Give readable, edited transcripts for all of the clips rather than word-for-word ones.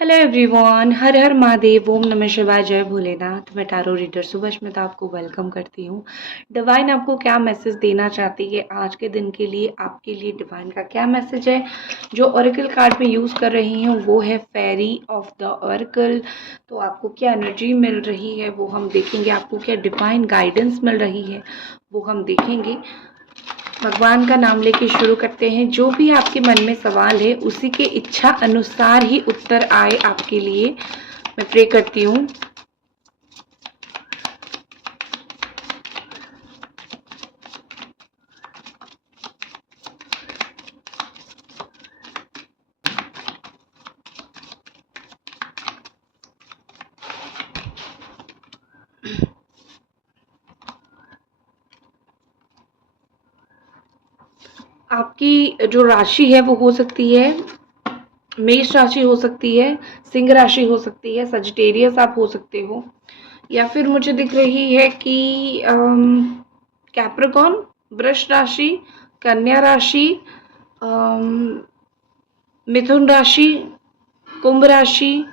Hello everyone, हर हर महादेव, ओम नमः शिवाय, जय भोलेनाथ। मैं टैरो रीडर सुभस्मिता आपको वेलकम करती हूँ। डिवाइन आपको क्या मैसेज देना चाहती है आज के दिन के लिए? आपके लिए डिवाइन का क्या मैसेज है? जो ओरेकल कार्ड में यूज़ कर रही हूँ वो है फेरी ऑफ द ओरेकल। तो आपको क्या एनर्जी मिल रही है वो हम देखेंगे। आपको क्या डिवाइन गाइडेंस मिल रही है वो हम देखेंगे। भगवान का नाम लेके शुरू करते हैं। जो भी आपके मन में सवाल है उसी के इच्छा अनुसार ही उत्तर आए आपके लिए। मैं प्रे करती हूँ। आपकी जो राशि है वो हो सकती है मेष राशि, हो सकती है सिंह राशि, हो सकती है सजिटेरियस आप हो सकते हो, या फिर मुझे दिख रही है कि कैप्रिकॉर्न, वृष राशि, कन्या राशि, मिथुन राशि, कुंभ राशि,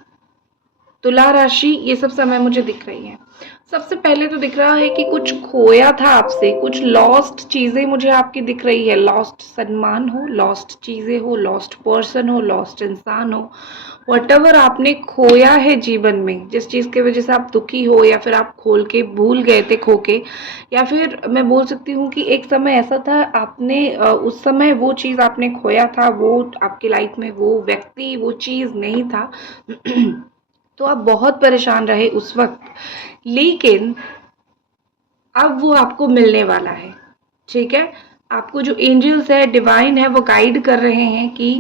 तुला राशि, ये सब समय मुझे दिख रही है। सबसे पहले तो दिख रहा है कि कुछ खोया था आपसे, कुछ लॉस्ट चीजें मुझे आपकी दिख रही है। लॉस्ट सम्मान हो, लॉस्ट चीजें हो, लॉस्ट पर्सन हो, लॉस्ट इंसान हो, वटएवर आपने खोया है जीवन में, जिस चीज की वजह से आप दुखी हो, या फिर आप खोल के भूल गए थे खो के, या फिर मैं बोल सकती हूँ कि एक समय ऐसा था आपने उस समय वो चीज आपने खोया था, वो आपकी लाइफ में वो व्यक्ति वो चीज नहीं था। तो आप बहुत परेशान रहे उस वक्त, लेकिन अब वो आपको मिलने वाला है। ठीक है, आपको जो एंजल्स है, डिवाइन है, वो गाइड कर रहे हैं कि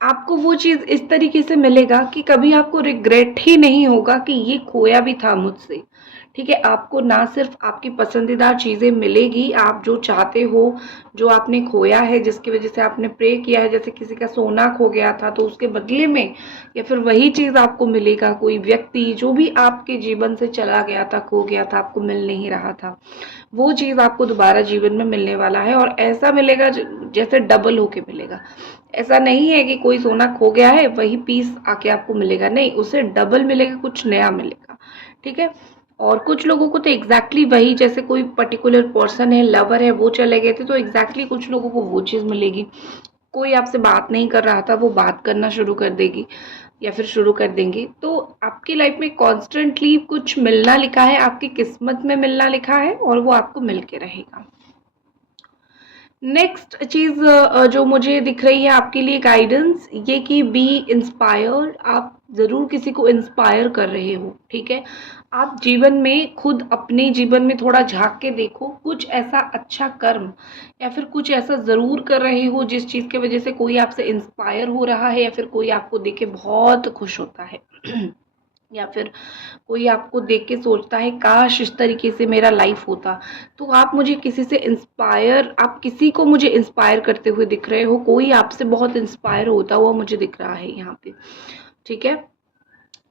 आपको वो चीज इस तरीके से मिलेगा कि कभी आपको रिग्रेट ही नहीं होगा कि ये खोया भी था मुझसे। ठीक है, आपको ना सिर्फ आपकी पसंदीदा चीजें मिलेगी, आप जो चाहते हो, जो आपने खोया है, जिसकी वजह से आपने प्रे किया है, जैसे किसी का सोना खो गया था तो उसके बदले में, या फिर वही चीज आपको मिलेगा। कोई व्यक्ति जो भी आपके जीवन से चला गया था, खो गया था, आपको मिल नहीं रहा था, वो चीज आपको दोबारा जीवन में मिलने वाला है। और ऐसा मिलेगा जैसे डबल होके मिलेगा। ऐसा नहीं है कि कोई सोना खो गया है वही पीस आके आपको मिलेगा, नहीं, उसे डबल मिलेगा, कुछ नया मिलेगा। ठीक है, और कुछ लोगों को तो एग्जैक्टली वही, जैसे कोई पर्टिकुलर पर्सन है, लवर है, वो चले गए थे तो एग्जैक्टली कुछ लोगों को वो चीज मिलेगी। कोई आपसे बात नहीं कर रहा था, वो बात करना शुरू कर देगी या फिर शुरू कर देंगे। तो आपकी लाइफ में कॉन्स्टेंटली कुछ मिलना लिखा है, आपकी किस्मत में मिलना लिखा है, और वो आपको मिल के रहेगा। नेक्स्ट चीज जो मुझे दिख रही है आपके लिए गाइडेंस, ये कि बी इंस्पायर्ड। आप जरूर किसी को इंस्पायर कर रहे हो। ठीक है, आप जीवन में खुद अपने जीवन में थोड़ा झांक के देखो, कुछ ऐसा अच्छा कर्म या फिर कुछ ऐसा जरूर कर रहे हो जिस चीज की वजह से कोई आपसे इंस्पायर हो रहा है, या फिर कोई आपको देख के बहुत खुश होता है या फिर कोई आपको देख के सोचता है काश इस तरीके से मेरा लाइफ होता। तो आप मुझे किसी से इंस्पायर, आप किसी को मुझे इंस्पायर करते हुए दिख रहे हो, कोई आपसे बहुत इंस्पायर होता हुआ मुझे दिख रहा है यहाँ पे। ठीक है,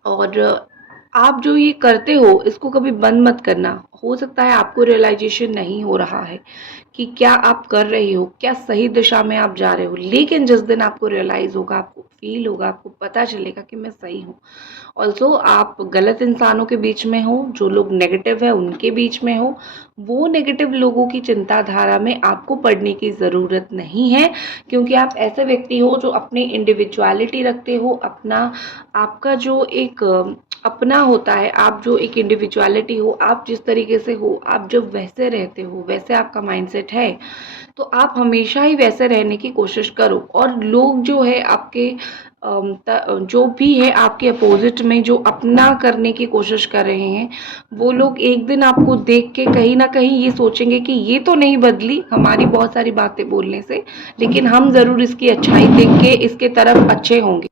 और आप जो ये करते हो इसको कभी बंद मत करना। हो सकता है आपको रियलाइजेशन नहीं हो रहा है कि क्या आप कर रहे हो, क्या सही दिशा में आप जा रहे हो, लेकिन जिस दिन आपको रियलाइज होगा, आपको फील होगा, आपको पता चलेगा कि मैं सही हूँ। ऑल्सो आप गलत इंसानों के बीच में हो, जो लोग नेगेटिव है उनके बीच में हो, वो नेगेटिव लोगों की चिंताधारा में आपको पड़ने की ज़रूरत नहीं है, क्योंकि आप ऐसे व्यक्ति हो जो अपनी इंडिविजुअलिटी रखते हो। अपना, आपका जो एक अपना होता है, आप जो एक इंडिविजुअलिटी हो, आप जिस तरीके से हो, आप जब वैसे रहते हो, वैसे आपका माइंडसेट है, तो आप हमेशा ही वैसे रहने की कोशिश करो। और लोग जो है आपके जो भी है आपके अपोजिट में, जो अपना करने की कोशिश कर रहे हैं, वो लोग एक दिन आपको देख के कहीं ना कहीं ये सोचेंगे कि ये तो नहीं बदली हमारी बहुत सारी बातें बोलने से, लेकिन हम जरूर इसकी अच्छाई देख के इसके तरफ अच्छे होंगे।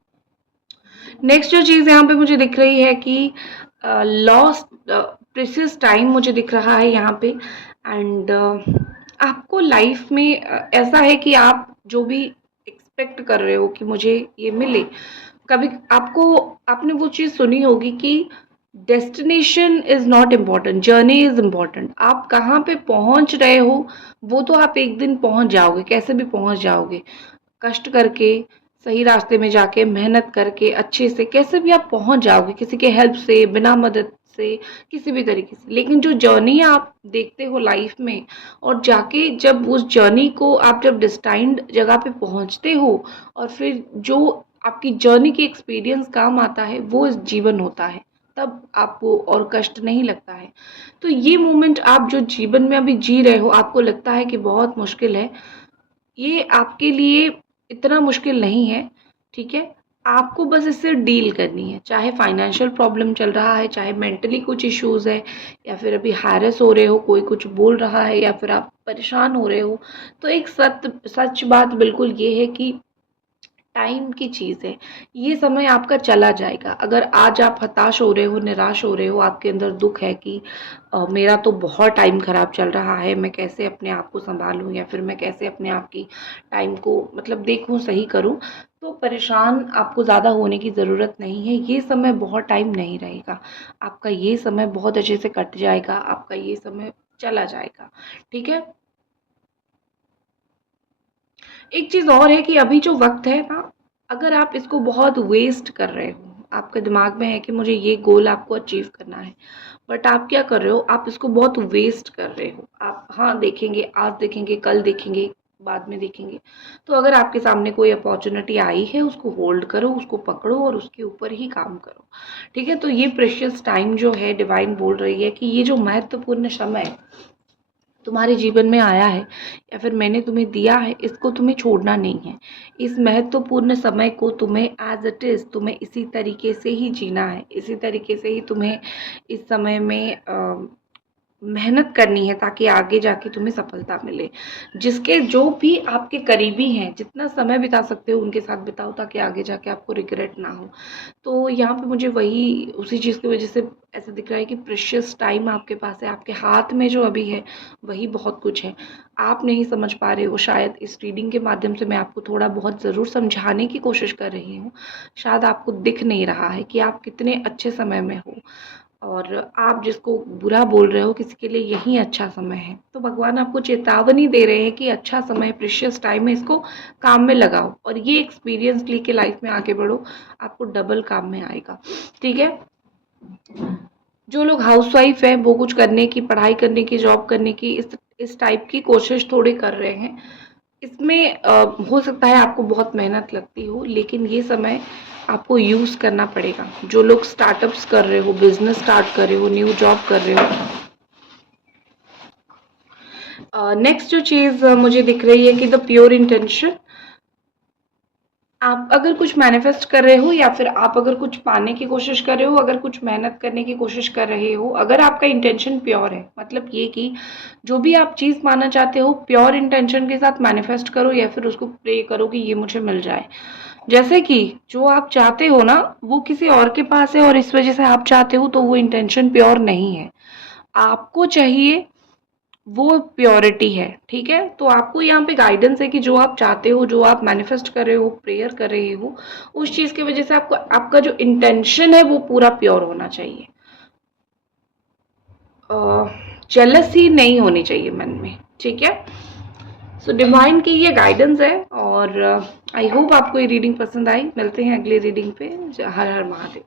नेक्स्ट जो चीज़ यहाँ पे मुझे दिख रही है कि लॉस्ट प्रेशियस टाइम मुझे दिख रहा है यहाँ पे। एंड आपको लाइफ में ऐसा है कि आप जो भी एक्सपेक्ट कर रहे हो कि मुझे ये मिले, कभी आपको, आपने वो चीज़ सुनी होगी कि destination is not important, journey is important. आप कहाँ पे पहुँच रहे हो वो तो आप एक दिन पहुँच जाओगे, कैसे भी पहुँच जाओगे, कष्ट करके, सही रास्ते में जाके मेहनत करके अच्छे से कैसे भी आप पहुंच जाओगे, किसी के हेल्प से, बिना मदद से, किसी भी तरीके से। लेकिन जो जर्नी आप देखते हो लाइफ में, और जाके जब उस जर्नी को आप जब डिस्टाइंड जगह पे पहुंचते हो, और फिर जो आपकी जर्नी की एक्सपीरियंस काम आता है, वो इस जीवन होता है। तब आपको और कष्ट नहीं लगता है। तो ये मोमेंट आप जो जीवन में अभी जी रहे हो, आपको लगता है कि बहुत मुश्किल है, ये आपके लिए इतना मुश्किल नहीं है, ठीक है? आपको बस इससे डील करनी है। चाहे फाइनेंशियल प्रॉब्लम चल रहा है, चाहे मेंटली कुछ इश्यूज़ है, या फिर अभी हैरेस हो रहे हो, कोई कुछ बोल रहा है, या फिर आप परेशान हो रहे हो, तो एक सच बात बिल्कुल ये है कि टाइम की चीज़ है। ये समय आपका चला जाएगा। अगर आज आप हताश हो रहे हो, निराश हो रहे हो, आपके अंदर दुःख है कि मेरा तो बहुत टाइम ख़राब चल रहा है, मैं कैसे अपने आप को सँभालूँ, या फिर मैं कैसे अपने आप की टाइम को मतलब देखूँ, सही करूँ, तो परेशान आपको ज़्यादा होने की ज़रूरत नहीं है। ये समय बहुत टाइम नहीं रहेगा। आपका ये समय बहुत अच्छे से कट जाएगा, आपका ये समय चला जाएगा, ठीक है? एक चीज़ और है कि अभी जो वक़्त है ना, अगर आप इसको बहुत वेस्ट कर रहे हो, आपके दिमाग में है कि मुझे ये गोल आपको अचीव करना है, बट आप क्या कर रहे हो, आप इसको बहुत वेस्ट कर रहे हो। आप हाँ देखेंगे, आज देखेंगे, कल देखेंगे, बाद में देखेंगे। तो अगर आपके सामने कोई अपॉर्च्युनिटी आई है, उसको होल्ड करो, उसको पकड़ो और उसके ऊपर ही काम करो, ठीक है? तो ये प्रेशियस टाइम जो है, डिवाइन बोल रही है कि ये जो महत्वपूर्ण समय तुम्हारे जीवन में आया है, या फिर मैंने तुम्हें दिया है, इसको तुम्हें छोड़ना नहीं है। इस महत्वपूर्ण समय को तुम्हें एज इट इज़, तुम्हें इसी तरीके से ही जीना है, इसी तरीके से ही तुम्हें इस समय में मेहनत करनी है, ताकि आगे जाके तुम्हें सफलता मिले। जिसके जो भी आपके करीबी हैं, जितना समय बिता सकते हो उनके साथ बिताओ, ताकि आगे जाके आपको रिग्रेट ना हो। तो यहाँ पे मुझे वही उसी चीज़ की वजह से ऐसा दिख रहा है कि प्रेशियस टाइम आपके पास है, आपके हाथ में जो अभी है वही बहुत कुछ है। आप नहीं समझ पा रहे हो शायद। इस रीडिंग के माध्यम से मैं आपको थोड़ा बहुत ज़रूर समझाने की कोशिश कर रही हूँ। शायद आपको दिख नहीं रहा है कि आप कितने अच्छे समय में हो, और आप जिसको बुरा बोल रहे हो, किसी के लिए यही अच्छा समय है। तो भगवान आपको चेतावनी दे रहे हैं कि अच्छा समय, प्रेशियस टाइम है, इसको काम में लगाओ, और ये एक्सपीरियंस लेके लाइफ में आगे बढ़ो, आपको डबल काम में आएगा, ठीक है? जो लोग हाउसवाइफ हैं, वो कुछ करने की, पढ़ाई करने की, जॉब करने की, इस टाइप की कोशिश थोड़ी कर रहे हैं। इसमें हो सकता है आपको बहुत मेहनत लगती हो, लेकिन ये समय आपको यूज़ करना पड़ेगा। जो लोग स्टार्टअप्स कर रहे हो, बिजनेस स्टार्ट कर रहे हो, न्यू जॉब कर रहे हो, नेक्स्ट जो चीज़ मुझे दिख रही है कि द प्योर इंटेंशन। आप अगर कुछ मैनिफेस्ट कर रहे हो, या फिर आप अगर कुछ पाने की कोशिश कर रहे हो, अगर कुछ मेहनत करने की कोशिश कर रहे हो, अगर आपका इंटेंशन प्योर है, मतलब ये कि जो भी आप चीज़ पाना चाहते हो, प्योर इंटेंशन के साथ मैनिफेस्ट करो, या फिर उसको प्रे करो कि ये मुझे मिल जाए। जैसे कि जो आप चाहते हो ना, वो किसी और के पास है, और इस वजह से आप चाहते हो, तो वो इंटेंशन प्योर नहीं है। आपको चाहिए वो प्योरिटी है, ठीक है? तो आपको यहाँ पे गाइडेंस है कि जो आप चाहते हो, जो आप मैनिफेस्ट कर रहे हो, प्रेयर कर रहे हो, उस चीज़ की वजह से आपको, आपका जो इंटेंशन है वो पूरा प्योर होना चाहिए। जेलसी नहीं होनी चाहिए मन में, ठीक है? सो डिवाइन की ये गाइडेंस है, और आई होप आपको ये रीडिंग पसंद आई। मिलते हैं अगली रीडिंग पे। हर हर महादेव।